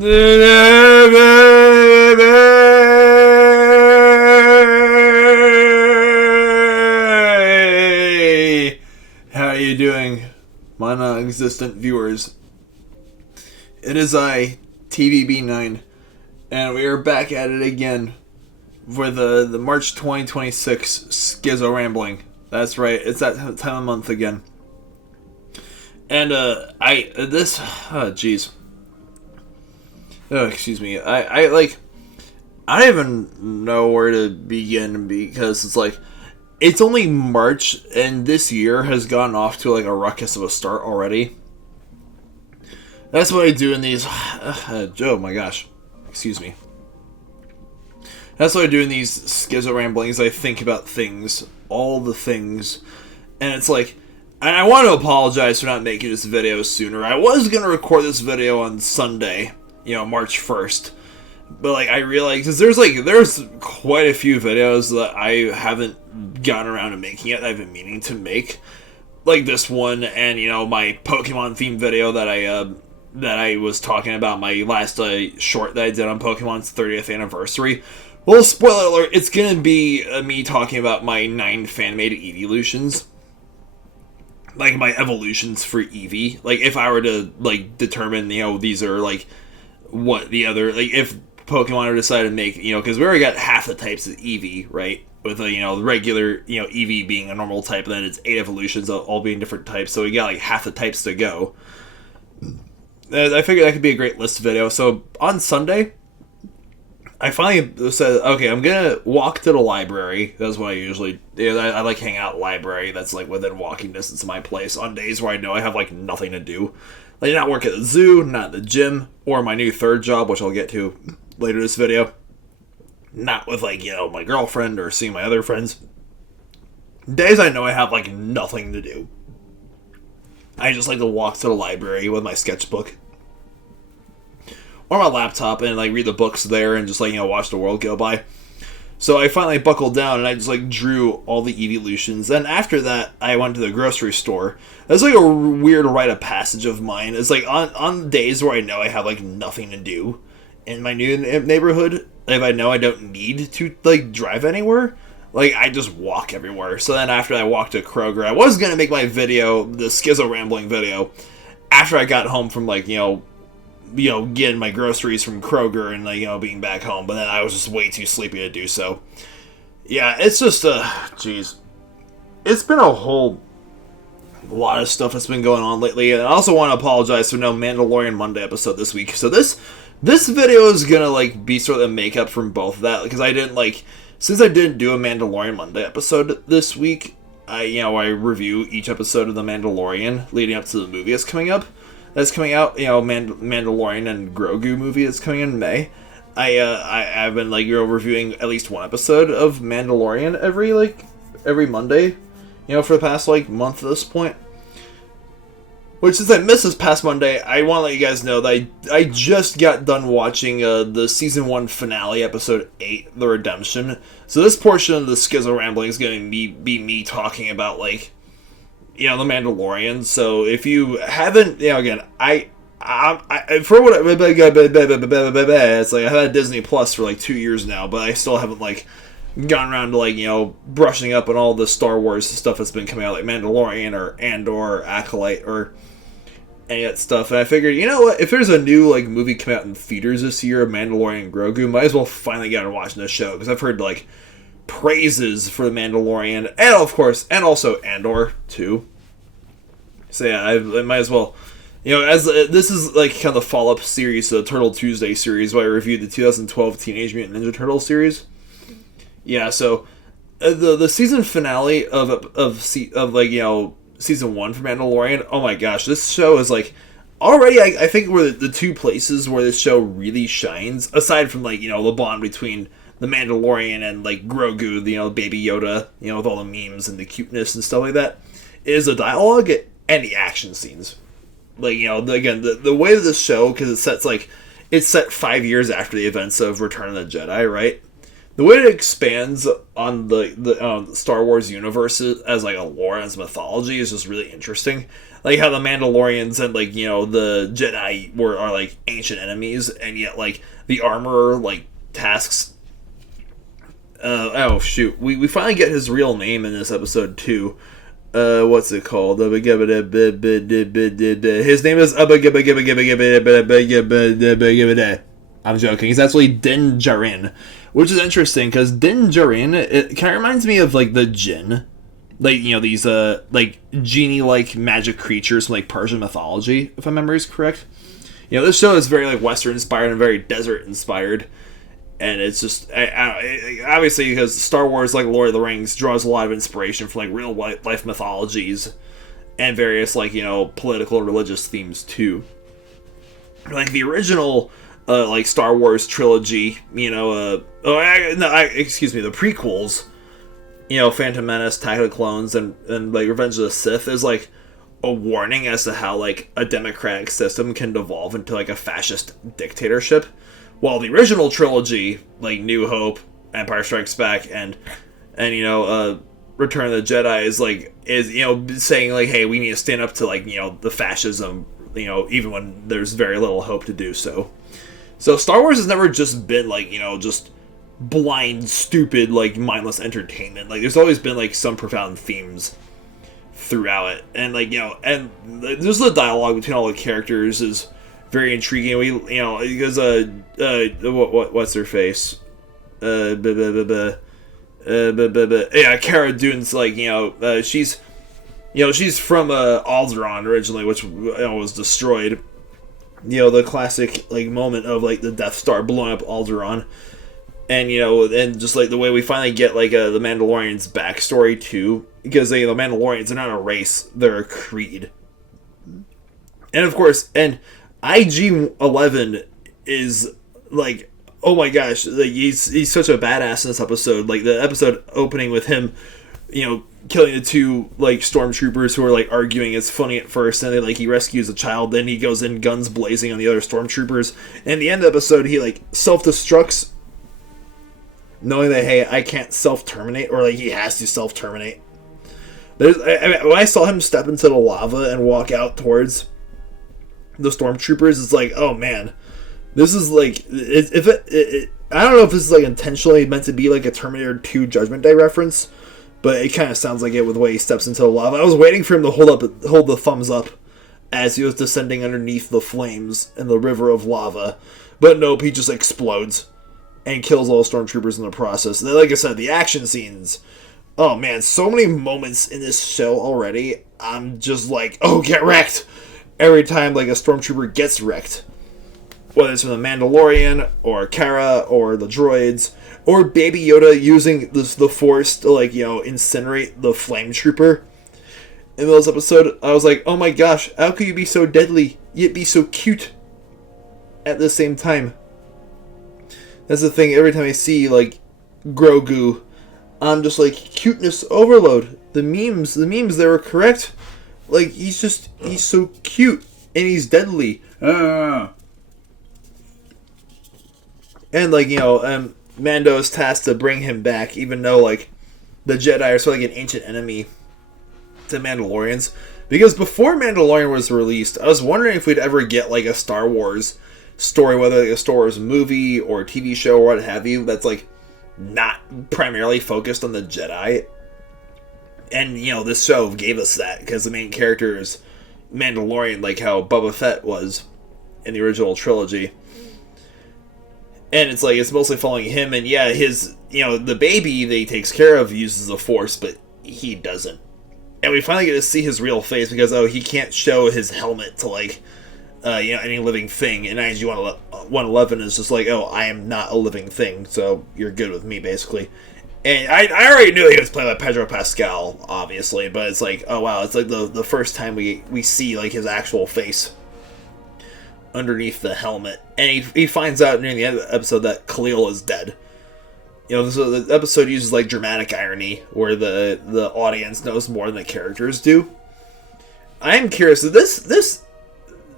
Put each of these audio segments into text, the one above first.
Hey, how are you doing, my non-existent viewers? It is I, TVB9, and we are back at it again for the March 2026 Skizzo Rambling. That's right, it's that time of month again. And, excuse me, I don't even know where to begin because it's like, it's only March and this year has gotten off to like a ruckus of a start already. That's what I do in these, oh my gosh, excuse me. That's what I do in these Skizzo ramblings. I think about things, all the things, and it's like, and I want to apologize for not making this video sooner. I was going to record this video on Sunday, March 1st. But, I realized, because there's quite a few videos that I haven't gotten around to making yet that I've been meaning to make. Like this one, and, my Pokemon-themed video that I was talking about, my last short that I did on Pokemon's 30th anniversary. Well, spoiler alert, it's going to be me talking about my 9 fan-made evolutions. Like, my evolutions for Eevee. Like, if I were to, determine, these are, what the other, if Pokemon are decided to make, because we already got half the types of Eevee, right? With, the regular, Eevee being a normal type, and then it's 8 evolutions, all being different types, so we got, half the types to go. I figured that could be a great list video, so on Sunday, I finally said, okay, I'm gonna walk to the library. That's what I usually do. I like hang out at the library that's within walking distance of my place on days where I know I have nothing to do. Not work at the zoo, not at the gym, or my new third job, which I'll get to later in this video. Not with my girlfriend or seeing my other friends. Days I know I have nothing to do. I just like to walk to the library with my sketchbook. Or my laptop and read the books there and just watch the world go by. So I finally buckled down and I just drew all the evolutions. Then after that, I went to the grocery store. That's a weird rite of passage of mine. It's on days where I know I have nothing to do in my new neighborhood. If I know I don't need to drive anywhere, I just walk everywhere. So then after I walked to Kroger, I was gonna make my video, the Skizzo Rambling video, after I got home from getting my groceries from Kroger and being back home, but then I was just way too sleepy to do so. Yeah, it's just jeez, it's been a whole lot of stuff that's been going on lately, and I also want to apologize for no Mandalorian Monday episode this week. So this video is gonna be sort of make up from both of that, because I didn't since I didn't do a Mandalorian Monday episode this week. I review each episode of the Mandalorian leading up to the movie that's coming out. Mandalorian and Grogu movie is coming in May. I've been reviewing at least one episode of Mandalorian every Monday, for the past month at this point. Which, since I missed this past Monday, I want to let you guys know that I just got done watching the season 1 finale, episode 8, The Redemption. So this portion of the Skizzo Rambling is going to be me talking about the Mandalorian. So if you haven't, again, I for what it's I've had Disney Plus for 2 years now, but I still haven't gotten around to brushing up on all the Star Wars stuff that's been coming out, Mandalorian or Andor or Acolyte or any of that stuff. And I figured, what, if there's a new movie coming out in theaters this year, Mandalorian and Grogu, might as well finally get around watching this show, because I've heard praises for the Mandalorian, and of course, and also Andor too. So yeah, I might as well, as this is kind of the follow-up series to the Turtle Tuesday series, where I reviewed the 2012 Teenage Mutant Ninja Turtles series. Yeah, so the season finale of season 1 for Mandalorian. Oh my gosh, this show is already I think we're the two places where this show really shines, aside from the bond between the Mandalorian and Grogu, Baby Yoda, with all the memes and the cuteness and stuff like that, is the dialogue and the action scenes. Again, the way of this show, because it's set 5 years after the events of Return of the Jedi, right? the way it expands on the Star Wars universe as like a lore and as mythology is just really interesting. Like how the Mandalorians and like the Jedi are like ancient enemies, and yet like the armorer like tasks. Oh shoot, we finally get his real name in this episode too. What's it called? His name is I'm joking. He's actually Din Djarin, which is interesting because Din Djarin, it kind of reminds me of like the Jinn, like these like genie-like magic creatures from like Persian mythology, if my memory is correct. This show is very like Western inspired and very desert inspired, and it's just obviously because Star Wars, like Lord of the Rings, draws a lot of inspiration from like real life mythologies and various like political and religious themes too. Like the original like Star Wars trilogy, the prequels, Phantom Menace, Attack of the Clones, and like Revenge of the Sith is like a warning as to how like a democratic system can devolve into like a fascist dictatorship, while the original trilogy, like New Hope, Empire Strikes Back, and Return of the Jedi is saying like, hey, we need to stand up to like the fascism, even when there's very little hope to do so. So Star Wars has never just been like, just blind, stupid, like mindless entertainment. Like there's always been like some profound themes throughout it. And like, and there's the dialogue between all the characters is very intriguing. We, because what's her face? Yeah, Cara Dune's like, she's from Alderaan originally, which was destroyed. The classic like moment of like the Death Star blowing up Alderaan, and and just like the way we finally get like the Mandalorian's backstory too, because the Mandalorians are not a race, they're a creed. And of course, and IG-11 is like, oh my gosh, like he's such a badass in this episode. Like the episode opening with him, killing the two like stormtroopers who are like arguing is funny at first, and then like he rescues a child, then he goes in guns blazing on the other stormtroopers, and at the end of the episode he like self-destructs, knowing that hey, I can't self-terminate, or like he has to self-terminate. When I saw him step into the lava and walk out towards the stormtroopers, it's like, oh man, this is like I don't know if this is like intentionally meant to be like a Terminator 2 Judgment Day reference, but it kind of sounds like it with the way he steps into the lava. I was waiting for him to hold the thumbs up as he was descending underneath the flames in the river of lava. But nope, he just explodes and kills all the stormtroopers in the process. And then, like I said, the action scenes. Oh man, so many moments in this show already. I'm just like, oh, get wrecked! Every time like a stormtrooper gets wrecked. Whether it's from the Mandalorian, or Cara, or the droids, or Baby Yoda using the Force to like, incinerate the flame trooper. In those episodes, I was like, oh my gosh, how could you be so deadly, yet be so cute at the same time? That's the thing, every time I see, like, Grogu, I'm just like, cuteness overload. The memes, they were correct. Like, he's so cute, and he's deadly. And, like, Mando is tasked to bring him back, even though, like, the Jedi are sort of like an ancient enemy to Mandalorians. Because before Mandalorian was released, I was wondering if we'd ever get, like, a Star Wars story, whether like a Star Wars movie or TV show or what have you, that's, like, not primarily focused on the Jedi. And, this show gave us that, because the main character is Mandalorian, like how Boba Fett was in the original trilogy. And it's like, it's mostly following him, and yeah, his, the baby that he takes care of uses the Force, but he doesn't. And we finally get to see his real face, because, he can't show his helmet to, like, any living thing, and IG-111 is just like, oh, I am not a living thing, so you're good with me, basically. And I already knew he was played by Pedro Pascal, obviously, but it's like, oh wow, it's like the first time we see, like, his actual face underneath the helmet. And he finds out near the end of the episode that Khalil is dead. So the episode uses, like, dramatic irony, where the audience knows more than the characters do. I am curious, this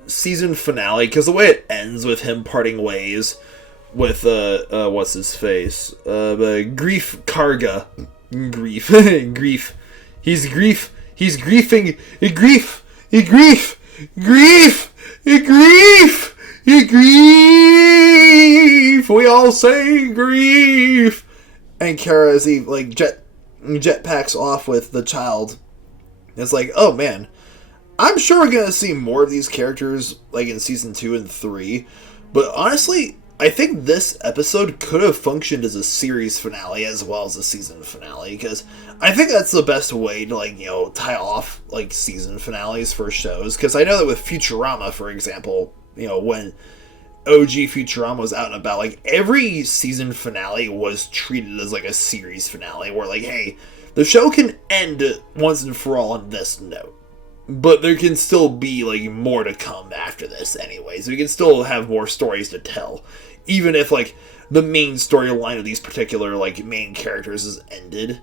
season finale, because the way it ends with him parting ways what's his face? Grief Karga. Grief. Grief. He's grief. He's griefing. Grief. Grief. Grief. Grief. Grief. We all say grief. And Kara, as he like jetpacks off with the child, it's like, oh man, I'm sure we're gonna see more of these characters like in season 2 and 3. But honestly, I think this episode could have functioned as a series finale as well as a season finale, because I think that's the best way to, like, you know, tie off, like, season finales for shows. Because I know that with Futurama, for example, you know, when OG Futurama was out and about, like, every season finale was treated as, like, a series finale, where, like, hey, the show can end once and for all on this note. But there can still be, like, more to come after this anyways. We can still have more stories to tell. Even if, like, the main storyline of these particular, like, main characters is ended.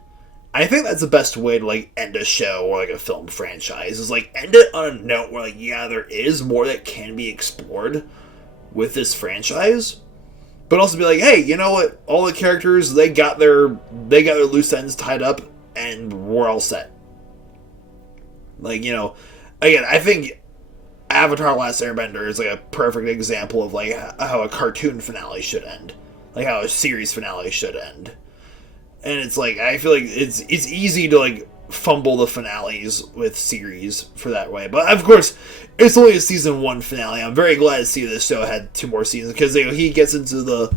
I think that's the best way to, like, end a show or, like, a film franchise. Is, like, end it on a note where, like, yeah, there is more that can be explored with this franchise. But also be like, hey, you know what? All the characters, they got their loose ends tied up, and we're all set. Like, you know, again, I think Avatar: Last Airbender is, like, a perfect example of, like, how a cartoon finale should end. Like, how a series finale should end. And it's, like, I feel like it's easy to, like, fumble the finales with series for that way. But, of course, it's only a season 1 finale. I'm very glad to see this show had 2 more seasons, because, you know, he gets into the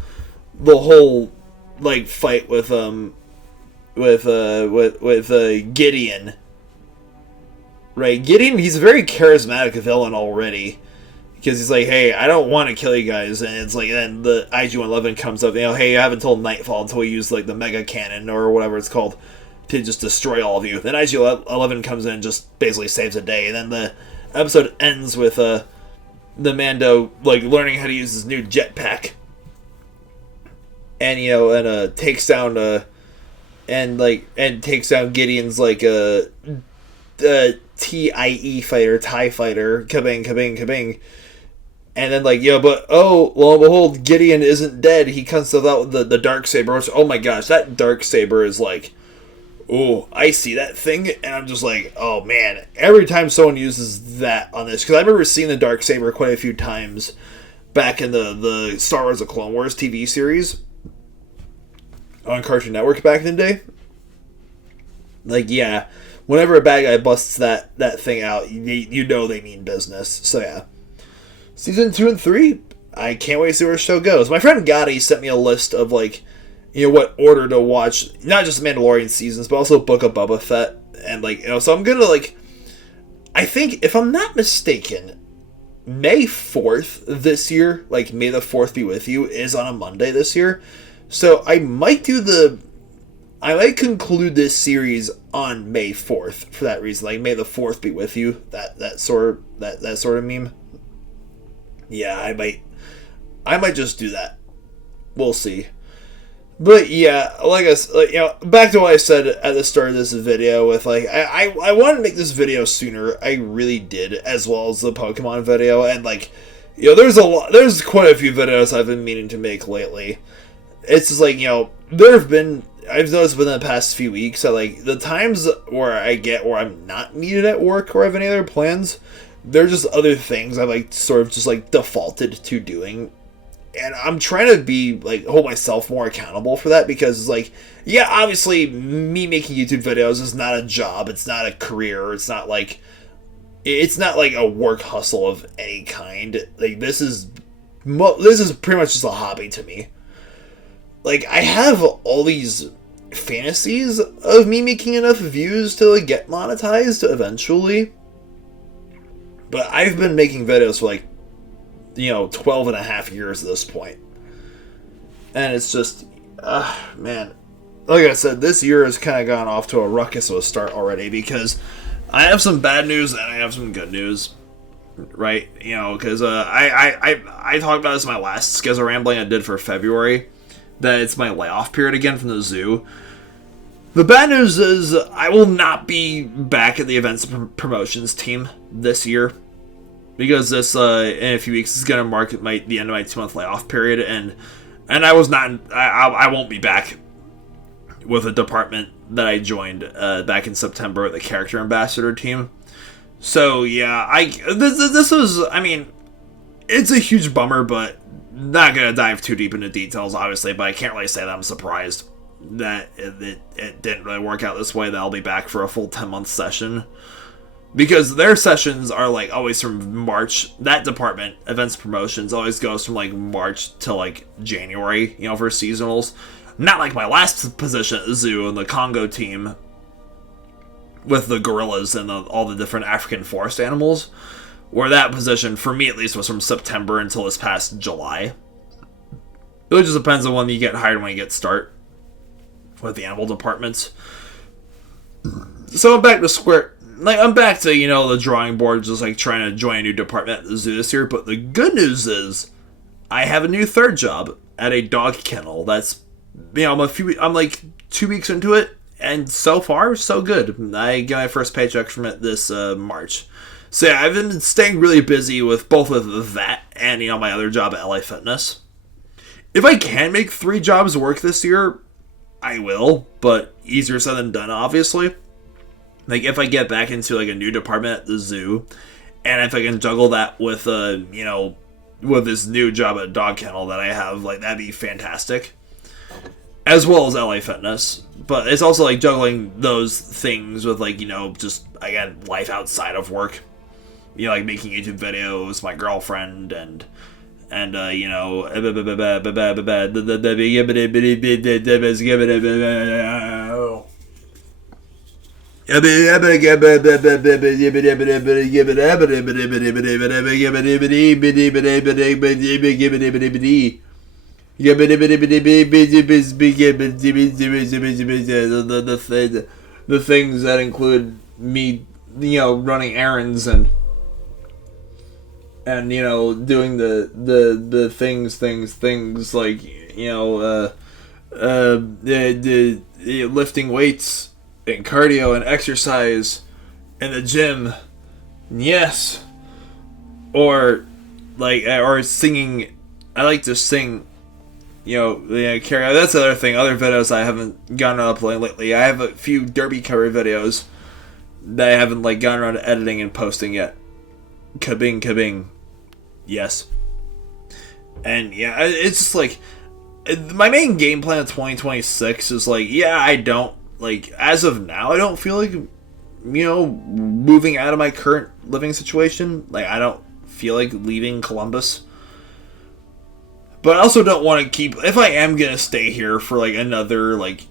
whole, like, fight with Gideon. Right, Gideon, he's a very charismatic villain already. Because he's like, hey, I don't want to kill you guys. And it's like, then the IG-11 comes up, you know, hey, you have until nightfall until we use, like, the mega cannon or whatever it's called to just destroy all of you. Then IG-11 comes in and just basically saves the day. And then the episode ends with the Mando, like, learning how to use his new jetpack. And, you know, and takes down takes down Gideon's, like, TIE fighter, TIE fighter, kabang, kabang, kabang. And then, like, you know, but, oh, lo and behold, Gideon isn't dead. He comes out with the Darksaber, which, oh my gosh, that Darksaber is like, oh, I see that thing, and I'm just like, oh man, every time someone uses that on this, because I remember seeing the Darksaber quite a few times back in the Star Wars: The Clone Wars TV series on Cartoon Network back in the day. Like, yeah, whenever a bad guy busts that thing out, you know they mean business. So yeah. Season 2 and 3, I can't wait to see where the show goes. My friend Gotti sent me a list of, like, you know, what order to watch, not just Mandalorian seasons, but also Book of Boba Fett. And, like, you know, so I'm gonna, like, I think, if I'm not mistaken, May 4th this year, like, May the 4th be with you, is on a Monday this year. So I might conclude this series on May 4th for that reason. Like, May the 4th be with you. That sort of meme. Yeah, I might just do that. We'll see. But yeah, like I said, you know, back to what I said at the start of this video with, like, I wanted to make this video sooner. I really did, as well as the Pokemon video. And, like, you know, there's quite a few videos I've been meaning to make lately. It's just like, you know, I've noticed within the past few weeks that, like, the times where I'm not needed at work or have any other plans, there are just other things I've, like, sort of just, like, defaulted to doing. And I'm trying to be, like, hold myself more accountable for that, because it's like, yeah, obviously me making YouTube videos is not a job, it's not a career, it's not like a work hustle of any kind. Like, this is pretty much just a hobby to me. Like, I have all these fantasies of me making enough views to, like, get monetized eventually. But I've been making videos for, like, you know, 12 and a half years at this point. And it's just, man. Like I said, this year has kind of gone off to a ruckus of a start already, because I have some bad news and I have some good news. Right? You know, because I talked about this in my last Skizzo Rambling I did for February, that it's my layoff period again from the zoo. The bad news is I will not be back at the events and promotions team this year, because this, in a few weeks, is going to mark the end of my 2-month layoff period, and And I was not. I won't be back with a department that I joined back in September, the character ambassador team. So yeah, this was. I mean, it's a huge bummer, but not gonna dive too deep into details, obviously. But I can't really say that I'm surprised that it didn't really work out this way. That I'll be back for a full 10-month session. Because their sessions are, like, always from March. That department, events promotions, always goes from, like, March to, like, January, you know, for seasonals. Not like my last position at the zoo and the Congo team with the gorillas and all the different African forest animals. Where that position, for me at least, was from September until this past July. It just depends on when you get hired and when you get start with the animal departments. So I'm back to, you know, the drawing board, just, like, trying to join a new department at the zoo this year. But the good news is, I have a new third job at a dog kennel. That's, you know, I'm like 2 weeks into it, and so far, so good. I get my first paycheck from it this March. So yeah, I've been staying really busy with both of that and, you know, my other job at LA Fitness. If I can make 3 jobs work this year, I will, but easier said than done, obviously. Like, if I get back into, like, a new department at the zoo, and if I can juggle that with, you know, with this new job at dog kennel that I have, like, that'd be fantastic. As well as LA Fitness. But it's also, like, juggling those things with, like, you know, just, again, life outside of work. You know, like, making YouTube videos, my girlfriend, and you know, the things that include me, you know, running errands and you know, doing the things like, you know, the lifting weights and cardio and exercise in the gym, yes, or singing. I like to sing, you know, carry. That's the other thing. Other videos I haven't gotten up lately. I have a few derby cover videos that I haven't, like, gotten around to editing and posting yet. Kabing, yes. And yeah, it's just like my main game plan of 2026 is, like, yeah, I don't, like, as of now, I don't feel like, you know, moving out of my current living situation. Like, I don't feel like leaving Columbus. But I also don't want to keep, if I am going to stay here for, like, another, like,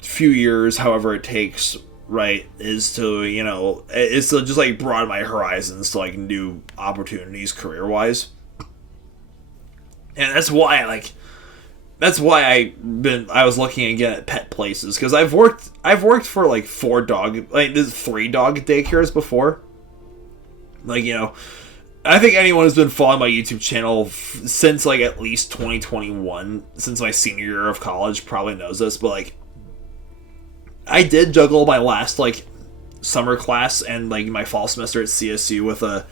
few years, however it takes, right, is to, you know, is to just, like, broaden my horizons to, like, new opportunities career-wise. And that's why, I was looking again at pet places, because I've worked for, like, 3 dog daycares before. Like, you know, I think anyone who's been following my YouTube channel since, like, at least 2021, since my senior year of college, probably knows this, but, like, I did juggle my last, like, summer class and, like, my fall semester at CSU with a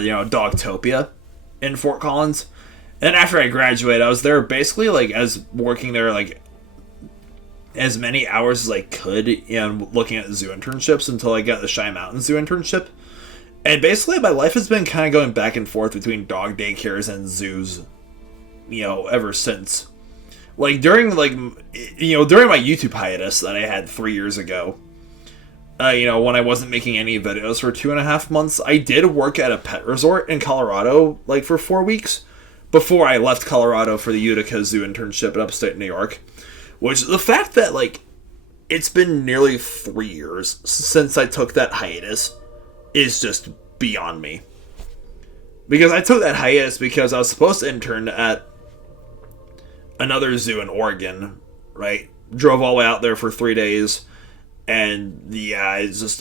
you know, Dogtopia in Fort Collins. And after I graduated, I was there basically, like, as working there, like, as many hours as I could, and looking at zoo internships until I got the Shy Mountain Zoo internship. And basically, my life has been kind of going back and forth between dog daycares and zoos, you know, ever since. Like, during my YouTube hiatus that I had 3 years ago, you know, when I wasn't making any videos for 2.5 months, I did work at a pet resort in Colorado, like, for 4 weeks, before I left Colorado for the Utica Zoo internship in upstate New York. Which, the fact that, like, it's been nearly 3 years since I took that hiatus is just beyond me. Because I took that hiatus because I was supposed to intern at another zoo in Oregon, right? Drove all the way out there for 3 days, and yeah, it's just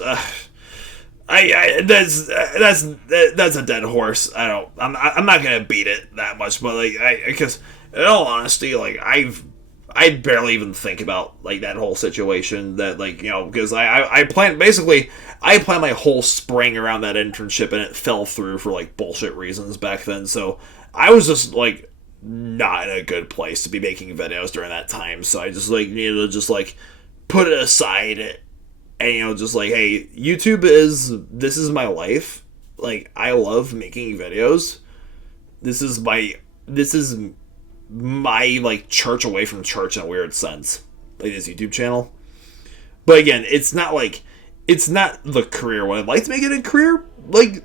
that's a dead horse. I'm not gonna beat it that much, but, like, because in all honesty, like, I barely even think about, like, that whole situation, that, like, you know, because I planned my whole spring around that internship, and it fell through for, like, bullshit reasons back then. So I was just, like, not in a good place to be making videos during that time. So I just like needed to just like put it aside and, you know, just like, hey, this is my life. Like, I love making videos. This is my like church away from church in a weird sense, like this YouTube channel. But again, it's not the career. Would I like to make it a career? Like,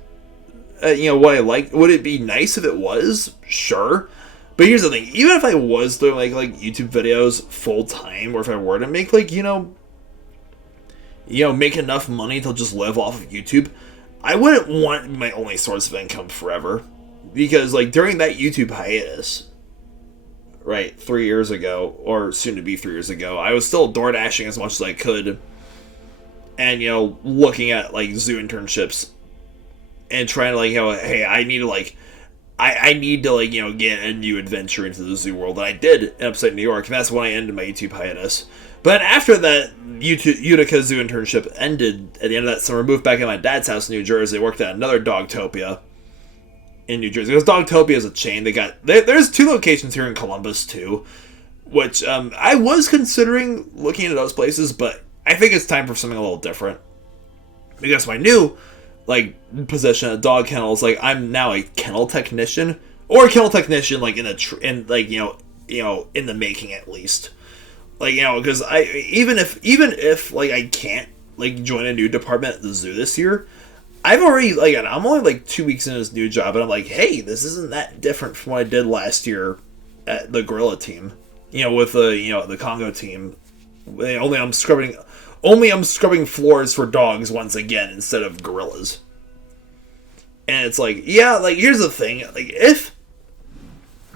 you know, would it be nice if it was? Sure. But here's the thing, even if I was doing like YouTube videos full time, or if I were to make like, you know, make enough money to just live off of YouTube, I wouldn't want my only source of income forever. Because like during that YouTube hiatus, right, 3 years ago, or soon to be 3 years ago, I was still door dashing as much as I could, and, you know, looking at like zoo internships and trying to like, you know, hey, I need to like you know, get a new adventure into the zoo world. And I did in upstate New York, and that's when I ended my YouTube hiatus. But after that Utica zoo internship ended at the end of that summer, I moved back in my dad's house in New Jersey. I worked at another Dogtopia in New Jersey. Because Dogtopia is a chain. There's 2 locations here in Columbus too, which I was considering looking into those places, but I think it's time for something a little different. Because my new like position at dog kennel is like I'm now a kennel technician, or a kennel technician like in the making at least. Like, you know, because even if like I can't like join a new department at the zoo this year, I'm only like 2 weeks in this new job, and I'm like, hey, this isn't that different from what I did last year at the gorilla team. You know, with the Congo team. Only I'm scrubbing floors for dogs once again instead of gorillas. And it's like, yeah, like here's the thing, like if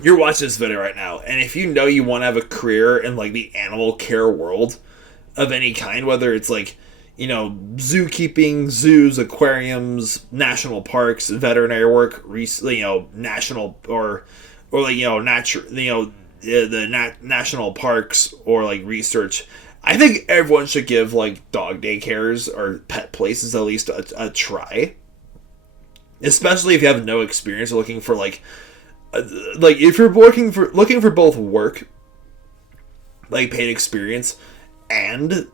you're watching this video right now, and if you know you want to have a career in like the animal care world of any kind, whether it's like, you know, zookeeping, zoos, aquariums, national parks, veterinary work, you know, national or like, you know, national parks, or like research, I think everyone should give like dog daycares or pet places at least a try. Especially if you have no experience, looking for like if you're looking for both work, like paid experience, and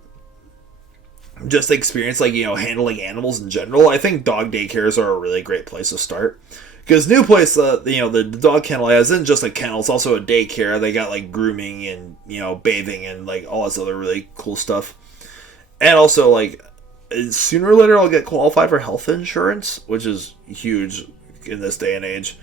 just experience, like, you know, handling animals in general, I think dog daycares are a really great place to start. Because new place, you know, the dog kennel isn't just a kennel, it's also a daycare. They got like grooming and, you know, bathing and like all this other really cool stuff. And also like sooner or later I'll get qualified for health insurance, which is huge in this day and age.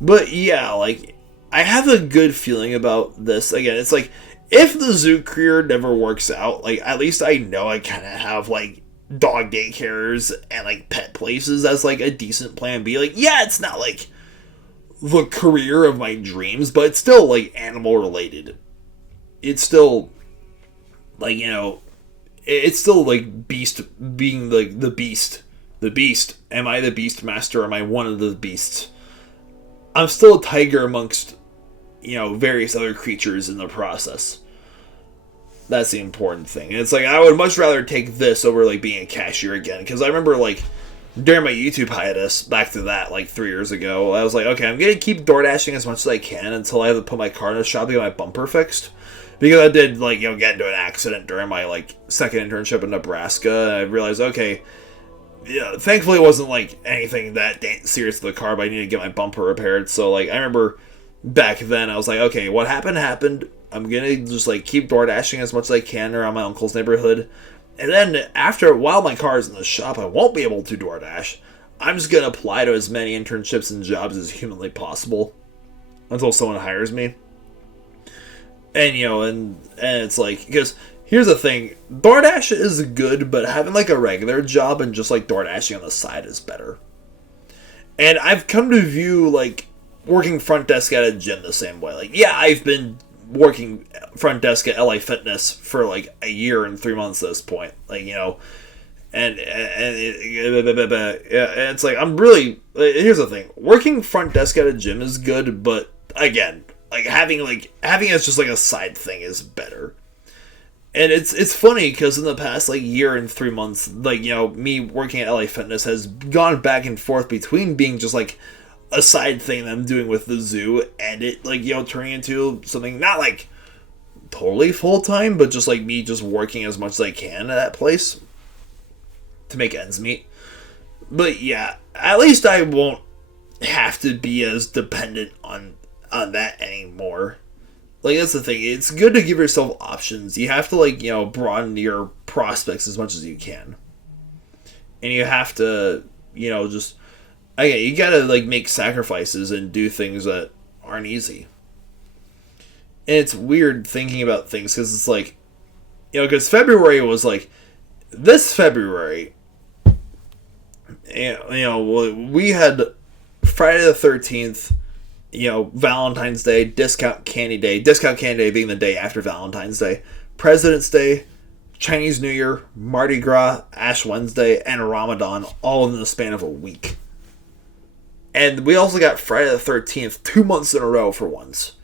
But yeah, like I have a good feeling about this. Again, it's like if the zoo career never works out, like at least I know I kind of have like dog daycares and like pet places as like a decent plan B. Like, yeah, it's not like the career of my dreams, but it's still like animal related. It's still like, you know, it's still like being like the beast. Am I the beast master? Am I one of the beasts? I'm still a tiger amongst, you know, various other creatures in the process. That's the important thing. And it's like, I would much rather take this over like being a cashier again. Because I remember like during my YouTube hiatus, back to that like 3 years ago, I was like, okay, I'm going to keep door dashing as much as I can until I have to put my car in the shop to get my bumper fixed. Because I did like, you know, get into an accident during my like second internship in Nebraska. And I realized, okay, yeah, thankfully it wasn't like anything that serious to the car, but I needed to get my bumper repaired. So like I remember back then I was like, okay, what happened. I'm gonna just like keep door dashing as much as I can around my uncle's neighborhood, and then while my car is in the shop, I won't be able to door dash. I'm just gonna apply to as many internships and jobs as humanly possible until someone hires me. And you know, and it's like, because here's the thing, DoorDash is good, but having like a regular job and just like door dashing on the side is better. And I've come to view like working front desk at a gym the same way. Like, yeah, I've been working front desk at LA Fitness for like a year and 3 months at this point. Like, you know, and it's like, I'm really, here's the thing, working front desk at a gym is good, but again, like having it as just like a side thing is better. And it's funny because in the past like year and 3 months, like, you know, me working at LA Fitness has gone back and forth between being just like a side thing that I'm doing with the zoo, and it like turning into something not like totally full time, but just like me just working as much as I can at that place to make ends meet. But yeah, at least I won't have to be as dependent on that anymore. Like, that's the thing. It's good to give yourself options. You have to, like, broaden your prospects as much as you can. And you have to, just... Again, you gotta, like, make sacrifices and do things that aren't easy. And it's weird thinking about things, because it's like... because February was, like... This February... we had Friday the 13th... Valentine's Day, Discount Candy Day being the day after Valentine's Day, President's Day, Chinese New Year, Mardi Gras, Ash Wednesday, and Ramadan, all in the span of a week. And we also got Friday the 13th 2 months in a row for once.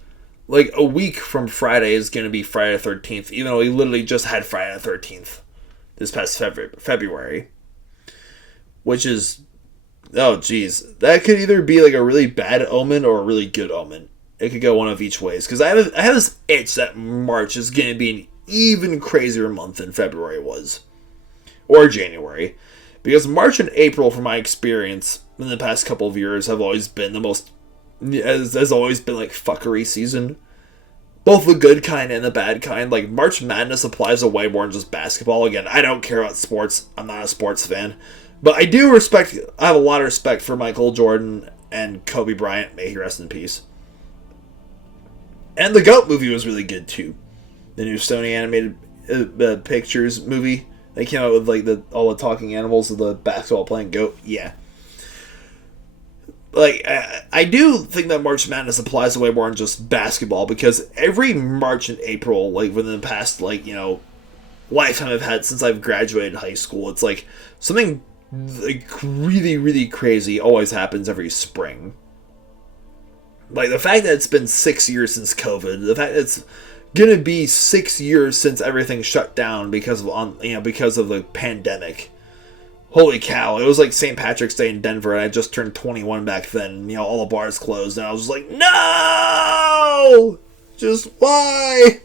Like, a week from Friday is going to be Friday the 13th, even though we literally just had Friday the 13th this past February. Which is... Oh, geez. That could either be like a really bad omen or a really good omen. It could go one of each ways. Because I have this itch that March is going to be an even crazier month than February was. Or January. Because March and April, from my experience in the past couple of years, have always been the most... has always been like fuckery season. Both the good kind and the bad kind. Like, March Madness applies to way more than just basketball. Again, I don't care about sports. I'm not a sports fan. But I have a lot of respect for Michael Jordan and Kobe Bryant. May he rest in peace. And the GOAT movie was really good too. The new Sony animated pictures movie. They came out with like all the talking animals of the basketball playing GOAT. Yeah. Like, I do think that March Madness applies to way more than just basketball, because every March and April, like within the past, lifetime I've had since I've graduated high school, it's like something like really, really crazy always happens every spring. Like, the fact that it's been 6 years since COVID, the fact that it's gonna be 6 years since everything shut down because of the pandemic. Holy cow, it was like St. Patrick's Day in Denver, and I just turned 21 back then, all the bars closed, and I was just like, no! Just why?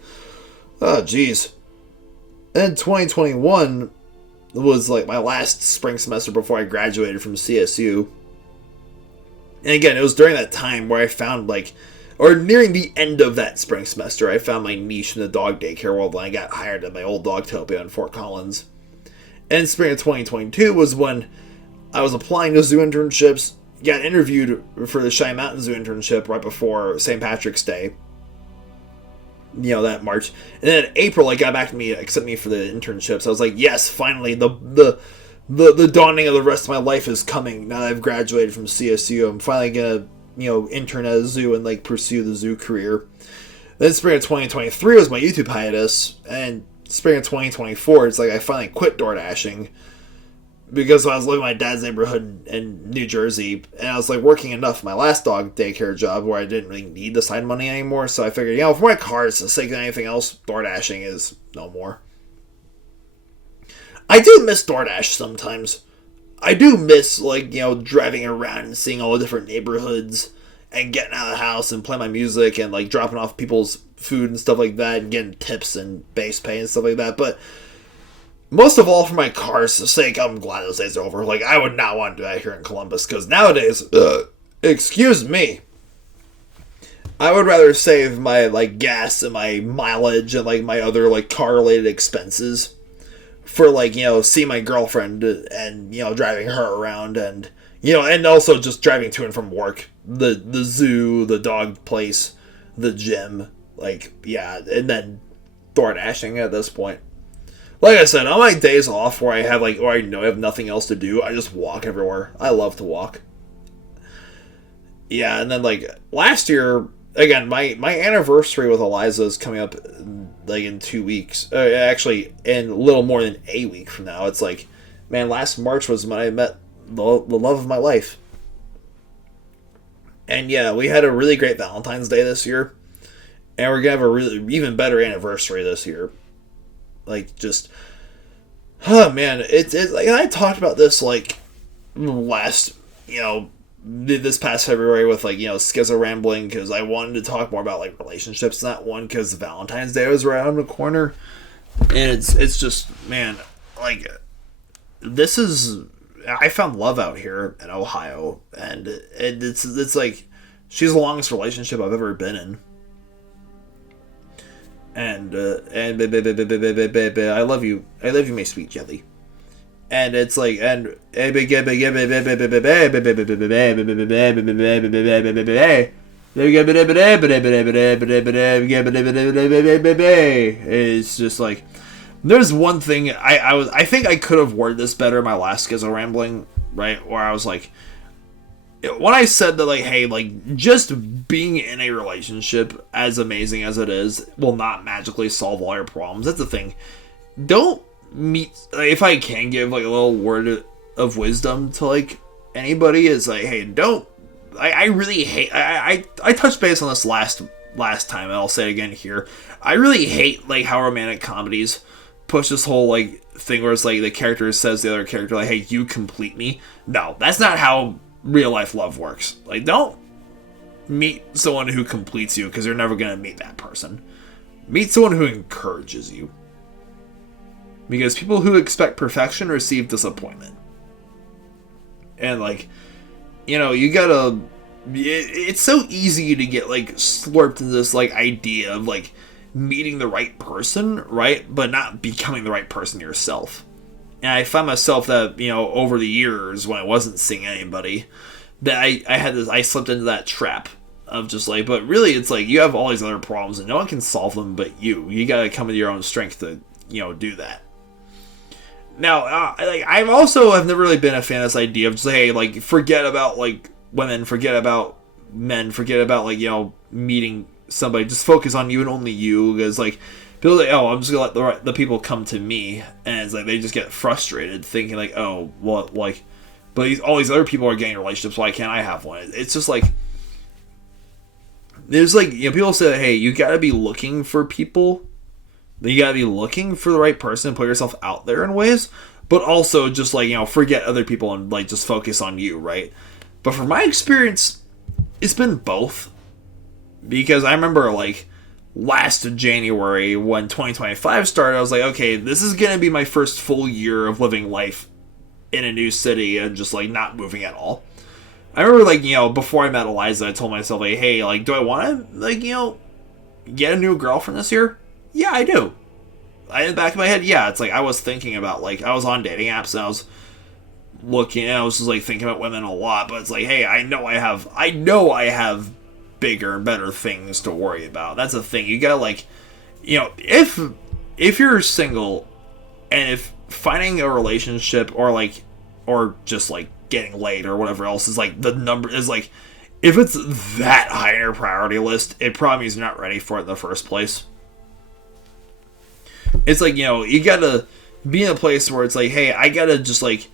Oh, jeez. And 2021 was like my last spring semester before I graduated from CSU. And again, it was during that time where I found or nearing the end of that spring semester, I found my niche in the dog daycare world when I got hired at my old Dogtopia in Fort Collins. And spring of 2022 was when I was applying to zoo internships, got interviewed for the Cheyenne Mountain Zoo internship right before St. Patrick's Day. That March. And then in April, it got back to me, accept me for the internships. I was like, yes, finally, the dawning of the rest of my life is coming. Now that I've graduated from CSU, I'm finally gonna, intern at a zoo and, pursue the zoo career. Then spring of 2023 was my YouTube hiatus, and spring of 2024, it's like I finally quit door dashing, because I was living in my dad's neighborhood in New Jersey, and I was working enough my last dog daycare job where I didn't really need the side money anymore, so I figured, for my car's sake of anything else, door dashing is no more. I do miss DoorDash sometimes. I do miss, driving around and seeing all the different neighborhoods and getting out of the house and playing my music and, dropping off people's food and stuff like that and getting tips and base pay and stuff like that, but most of all, for my car's sake, I'm glad those days are over. I would not want to do that here in Columbus, because nowadays, excuse me, I would rather save my, gas and my mileage and, my other, car-related expenses for, seeing my girlfriend and, driving her around and, and also just driving to and from work. The zoo, the dog place, the gym, and then door dashing at this point. Like I said, on my days off where I have or I know I have nothing else to do, I just walk everywhere. I love to walk. Yeah, and then last year, again, my anniversary with Eliza is coming up in 2 weeks. Actually, in a little more than a week from now. It's man, last March was when I met the love of my life. And yeah, we had a really great Valentine's Day this year, and we're gonna have a really even better anniversary this year. Oh man, it's I talked about this last, this past February with like, Skizzo rambling, because I wanted to talk more about like relationships in that one, because Valentine's Day was around the corner. And it's just, man, like, this is, I found love out here in Ohio, and it's like, she's the longest relationship I've ever been in. And I love you, my sweet jelly. And it's like, and it's just like, there's one thing I think I could have worded this better in my last Skizzo rambling, right? Where I was like, when I said that, like, hey, like, just being in a relationship, as amazing as it is, will not magically solve all your problems. That's the thing. Don't meet, if I can give like a little word of wisdom to like anybody, is like, hey, don't, I really hate, I touched base on this last time, and I'll say it again here. I really hate like how romantic comedies push this whole like thing where it's like the character says to the other character like, hey, you complete me. No, that's not how real life love works. Like, don't meet someone who completes you, because you're never gonna meet that person. Meet someone who encourages you, because people who expect perfection receive disappointment. And like, you gotta, it's so easy to get like slurped into this like idea of like meeting the right person, right, but not becoming the right person yourself. And I found myself that, over the years when I wasn't seeing anybody, that I slipped into that trap of just like, but really it's like, you have all these other problems and no one can solve them but you. You gotta come with your own strength to, do that. Now, I've never really been a fan of this idea of just, hey, like, forget about like women, forget about men, forget about like, meeting somebody, just focus on you and only you, because like, people like, oh, I'm just gonna let the people come to me, and it's like they just get frustrated thinking like, oh, what, like, but all these other people are getting relationships, why can't I have one? It's just like, there's like, people say, hey, you gotta be looking for people, you gotta be looking for the right person, put yourself out there in ways, but also just like, forget other people and like just focus on you, right? But from my experience, it's been both. Because I remember like last January when 2025 started, I was like, okay, this is gonna be my first full year of living life in a new city and just like not moving at all. I remember like, before I met Eliza, I told myself like, hey, like, do I want to like, get a new girlfriend this year? Yeah, I do. In the back of my head, yeah, it's like I was thinking about, like, I was on dating apps and I was looking, and I was just like thinking about women a lot, but it's like, hey, I know I have bigger and better things to worry about. That's the thing. You gotta like, if you're single, and if finding a relationship or just like getting laid or whatever else is like the number is like, if it's that high on your priority list, it probably means you're not ready for it in the first place. It's like, you gotta be in a place where it's like, hey, I gotta just like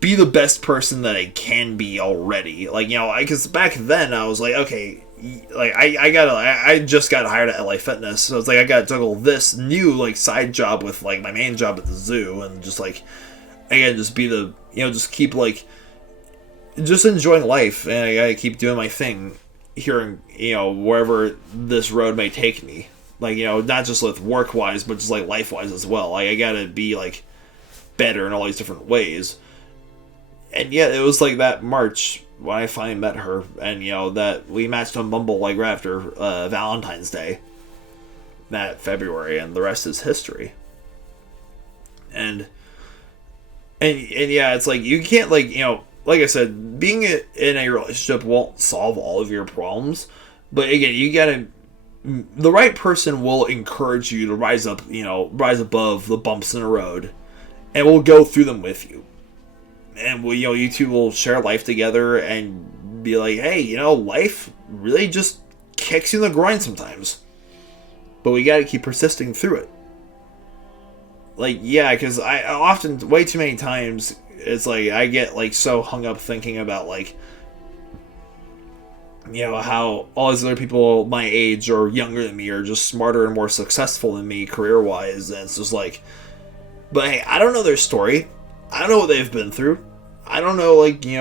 be the best person that I can be already. Like, because back then I was like, okay, like I just got hired at LA Fitness, so it's like I gotta juggle this new like side job with like my main job at the zoo, and just like I gotta just be the, just keep like just enjoying life, and I gotta keep doing my thing here, wherever this road may take me. Like, not just with work wise, but just like life wise as well. Like, I gotta be like better in all these different ways. And yeah, it was like that March when I finally met her, and that we matched on Bumble like right after Valentine's Day that February, and the rest is history. And yeah, it's like you can't like, like I said, being in a relationship won't solve all of your problems, but again, you gotta, the right person will encourage you to rise above the bumps in the road, and will go through them with you. And you two will share life together and be like, hey, life really just kicks you in the groin sometimes, but we gotta keep persisting through it. Like, yeah, because I often, way too many times, it's like I get like so hung up thinking about like, how all these other people my age or younger than me are just smarter and more successful than me career-wise, and it's just like, but hey, I don't know their story. I don't know what they've been through. I don't know, like, you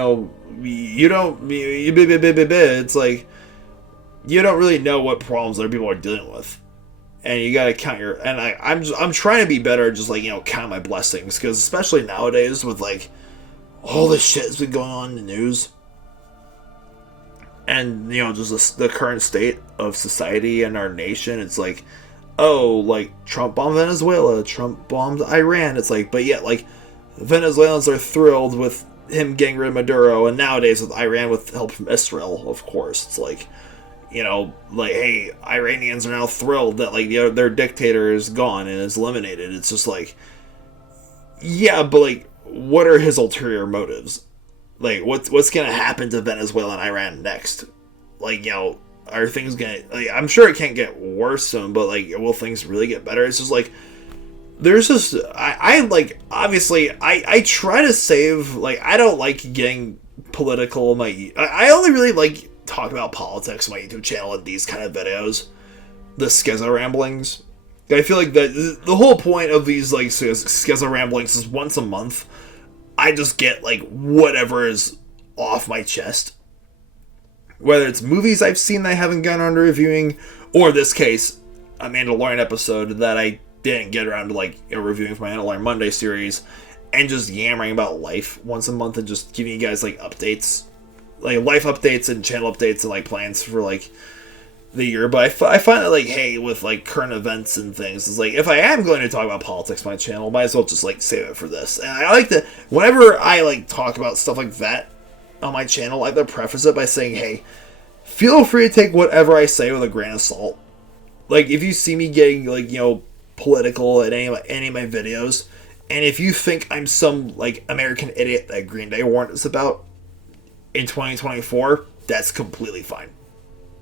don't, it's like, you don't really know what problems other people are dealing with. And you gotta count I'm trying to be better, just like, count my blessings, because especially nowadays with, like, all this shit that's been going on in the news, and, just the current state of society and our nation, it's like, oh, like, Trump bombed Venezuela, Trump bombed Iran, it's like, but yet, like, Venezuelans are thrilled with him getting rid of Maduro, and nowadays with Iran with help from Israel, of course, it's like, like, hey, Iranians are now thrilled that, like, their dictator is gone and is eliminated. It's just like, yeah, but, like, what are his ulterior motives? Like, what's gonna happen to Venezuela and Iran next? Like, are things gonna, like, I'm sure it can't get worse soon, but, like, will things really get better? It's just like, there's just, I like, obviously, I try to save, like, I don't like getting political. I only really like talk about politics on my YouTube channel and these kind of videos, the skizzo ramblings. I feel like that the whole point of these, like, skizzo ramblings is once a month I just get, like, whatever is off my chest, whether it's movies I've seen that I haven't gotten around to reviewing, or this case, a Mandalorian episode that I didn't get around to, like, reviewing for my Mandalorian Monday series, and just yammering about life once a month and just giving you guys, like, updates, like, life updates and channel updates and, like, plans for, like, the year. But I find that, like, hey, with, like, current events and things, it's like, if I am going to talk about politics on my channel, might as well just, like, save it for this. And I like to, whenever I, like, talk about stuff like that on my channel, I like to preface it by saying, hey, feel free to take whatever I say with a grain of salt. Like, if you see me getting, like, political in any of my videos, and if you think I'm some, like, American idiot that Green Day warned us about in 2024, that's completely fine.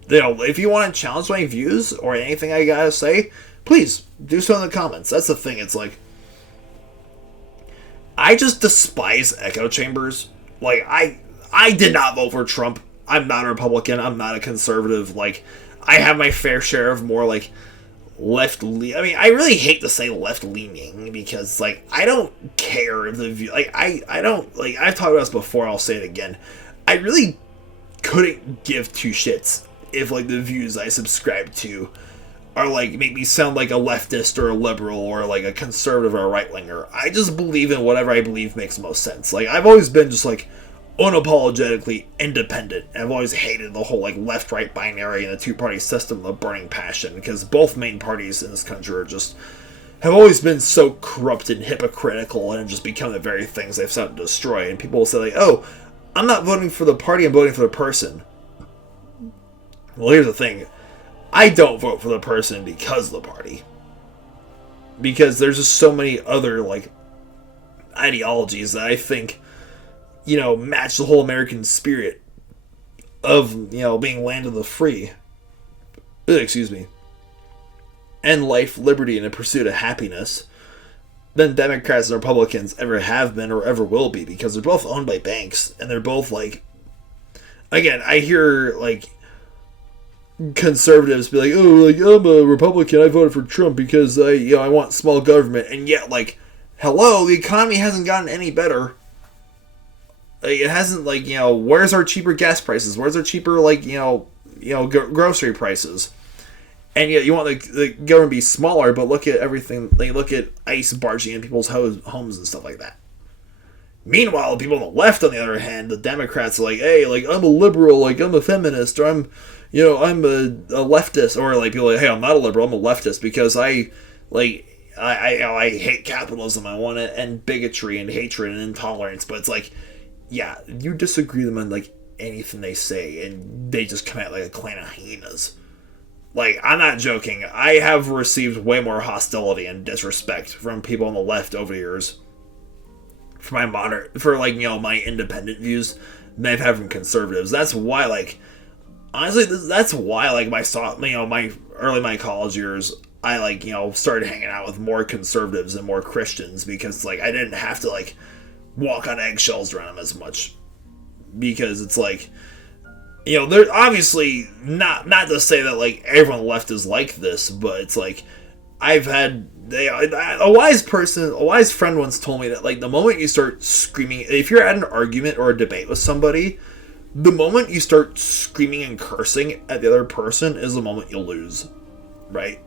If you want to challenge my views or anything I gotta say, please do so in the comments. That's the thing. It's like, I just despise echo chambers. Like, I did not vote for Trump. I'm not a Republican. I'm not a conservative. Like, I have my fair share of more, like, I mean, I really hate to say left-leaning, because, like, I don't care if the view, like, I don't, like, I've talked about this before, I'll say it again. I really couldn't give two shits if, like, the views I subscribe to are, like, make me sound like a leftist or a liberal or, like, a conservative or a right-winger. I just believe in whatever I believe makes most sense. Like, I've always been just, like, unapologetically independent. I've always hated the whole, like, left-right binary and the two-party system with a burning passion, because both main parties in this country are just, have always been so corrupt and hypocritical and have just become the very things they've sought to destroy. And people will say, like, oh, I'm not voting for the party, I'm voting for the person. Well, here's the thing. I don't vote for the person because of the party. Because there's just so many other, like, ideologies that I think, match the whole American spirit of, being land of the free. Excuse me. And life, liberty, and a pursuit of happiness than Democrats and Republicans ever have been or ever will be, because they're both owned by banks, and they're both, like, again, I hear, like, conservatives be like, oh, like, I'm a Republican, I voted for Trump because I want small government, and yet, like, hello, the economy hasn't gotten any better. Like, it hasn't, like, where's our cheaper gas prices? Where's our cheaper, like, grocery prices? And yet you want the government to be smaller, but look at everything, like, look at ICE barging in people's homes and stuff like that. Meanwhile, people on the left, on the other hand, the Democrats are like, hey, like, I'm a liberal, like, I'm a feminist, or I'm a leftist, or, like, people are like, hey, I'm not a liberal, I'm a leftist, because I hate capitalism, I want to end bigotry and hatred and intolerance. But it's like, yeah, you disagree with them on, like, anything they say, and they just come out like a clan of hyenas. Like, I'm not joking, I have received way more hostility and disrespect from people on the left over the years for my independent views than I've had from conservatives. That's why, like, honestly, that's why, like, my college years, I, like, started hanging out with more conservatives and more Christians, because, like, I didn't have to, like, walk on eggshells around them as much, because it's like, they're obviously not to say that, like, everyone left is like this, but it's like, I've had a wise friend once told me that, like, the moment you start screaming, if you're at an argument or a debate with somebody, the moment you start screaming and cursing at the other person is the moment you'll lose, right?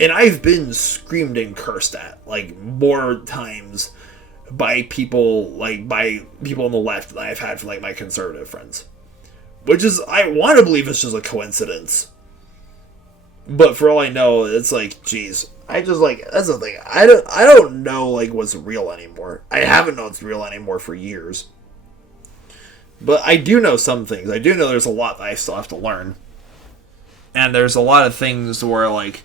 And I've been screamed and cursed at, like, more times by people on the left than I've had from, like, my conservative friends. Which is, I want to believe it's just a coincidence. But for all I know, it's like, geez. I just, like, that's the thing. I don't know, like, what's real anymore. I haven't known what's real anymore for years. But I do know some things. I do know there's a lot that I still have to learn. And there's a lot of things where, like,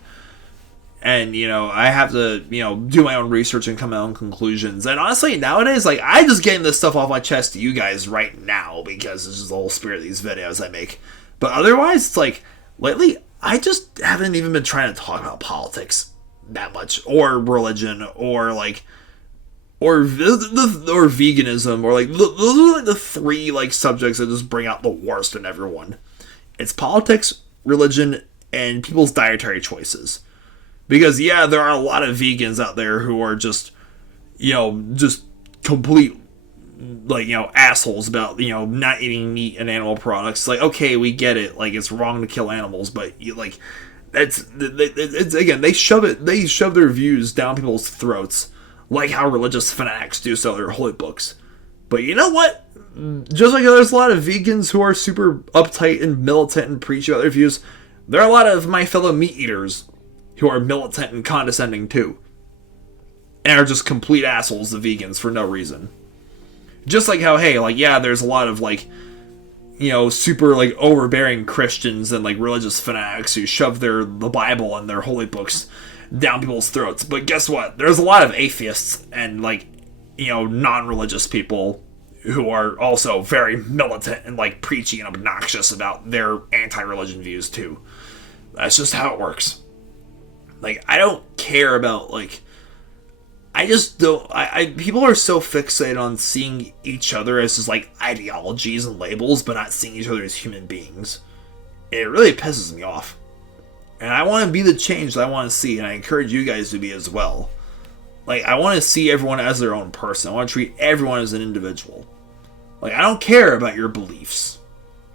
and, you know, I have to, you know, do my own research and come to my own conclusions. And honestly, nowadays, like, I'm just getting this stuff off my chest to you guys right now because it's just the whole spirit of these videos I make. But otherwise, it's like, lately, I just haven't even been trying to talk about politics that much, or religion, or, like, or veganism, or, like, those are, like, the three, like, subjects that just bring out the worst in everyone. It's politics, religion, and people's dietary choices. Because, yeah, there are a lot of vegans out there who are just, you know, just complete, like, you know, assholes about, you know, not eating meat and animal products. Like, okay, we get it. Like, it's wrong to kill animals, but, you, like, it's again, they shove their views down people's throats, like how religious fanatics do so their holy books. But you know what? Just like there's a lot of vegans who are super uptight and militant and preach about their views, there are a lot of my fellow meat eaters who are militant and condescending too. And are just complete assholes to vegans for no reason. Just like how, hey, like, yeah, there's a lot of, like, you know, super, like, overbearing Christians and, like, religious fanatics who shove the Bible and their holy books down people's throats. But guess what? There's a lot of atheists and, like, you know, non-religious people who are also very militant and, like, preachy and obnoxious about their anti-religion views too. That's just how it works. Like, I don't care about, like, I just don't, people are so fixated on seeing each other as just, like, ideologies and labels, but not seeing each other as human beings. And it really pisses me off. And I want to be the change that I want to see, and I encourage you guys to be as well. Like, I want to see everyone as their own person. I want to treat everyone as an individual. Like, I don't care about your beliefs.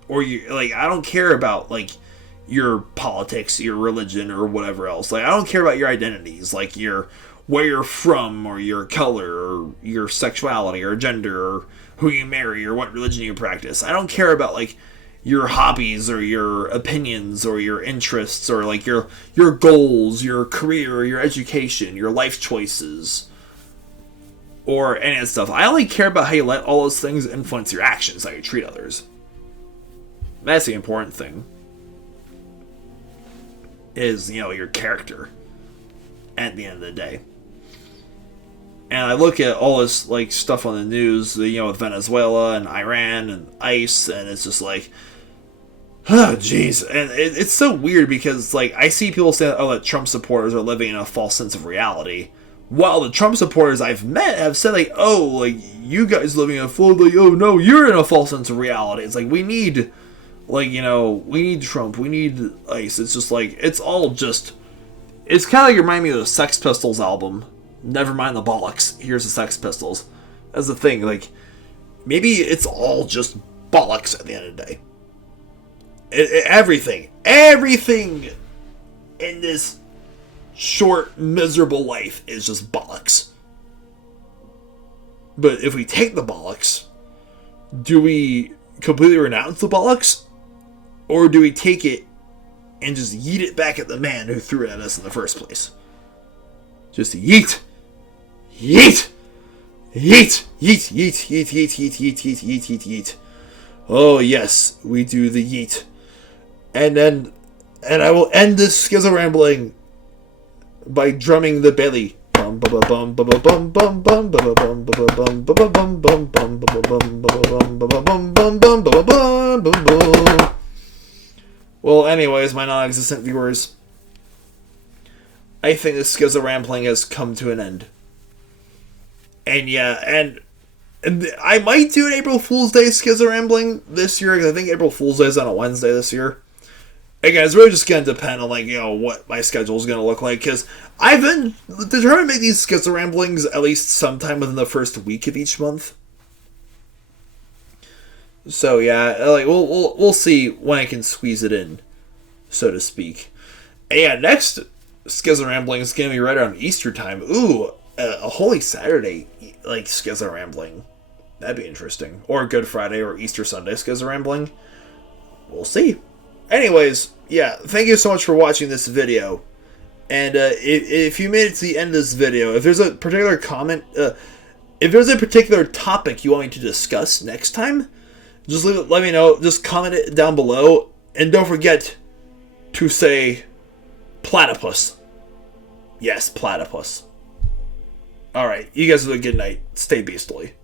Or, I don't care about, like, your politics, your religion, or whatever else. Like, I don't care about your identities, like where you're from, or your color, or your sexuality, or gender, or who you marry, or what religion you practice. I don't care about, like, your hobbies, or your opinions, or your interests, or, like, your goals, your career, or your education, your life choices, or any of that stuff. I only care about how you let all those things influence your actions, how you treat others. That's the important thing. Is, you know, your character at the end of the day. And I look at all this, like, stuff on the news, you know, with Venezuela and Iran and ICE, and it's just like, oh, jeez. And it's so weird because, like, I see people say, oh, that Trump supporters are living in a false sense of reality. While the Trump supporters I've met have said, like, oh, like, you guys living in a full, like, oh, no, you're in a false sense of reality. It's like, we need, like, you know, we need Trump, we need ICE. It's just like, it's all just, it's kind of like remind me of the Sex Pistols album. Never mind the bollocks. Here's the Sex Pistols. That's the thing. Like, maybe it's all just bollocks at the end of the day. Everything in this short, miserable life is just bollocks. But if we take the bollocks, do we completely renounce the bollocks? Or do we take it and just yeet it back at the man who threw it at us in the first place? Just yeet! Yeet! Yeet! Yeet! Yeet! Yeet! Yeet! Yeet! Yeet! Yeet! Yeet! Yeet! Yeet! Oh yes, we do the yeet. And I will end this skizzo rambling by drumming the belly. Well, anyways, my non-existent viewers, I think this skizzo rambling has come to an end. And yeah, and I might do an April Fool's Day skizzo rambling this year, because I think April Fool's Day is on a Wednesday this year. Again, it's really just going to depend on, like, you know, what my schedule is going to look like, because I've been determined to make these skizzo ramblings at least sometime within the first week of each month. So yeah, like we'll see when I can squeeze it in, so to speak. And yeah, next skizzo rambling is going to be right around Easter time. Ooh, a Holy Saturday like skizzo rambling. That'd be interesting. Or Good Friday or Easter Sunday skizzo rambling. We'll see. Anyways, yeah, thank you so much for watching this video. And if you made it to the end of this video, if there's a particular comment, if there's a particular topic you want me to discuss next time, just let me know. Just comment it down below. And don't forget to say platypus. Yes, platypus. Alright, you guys have a good night. Stay beastly.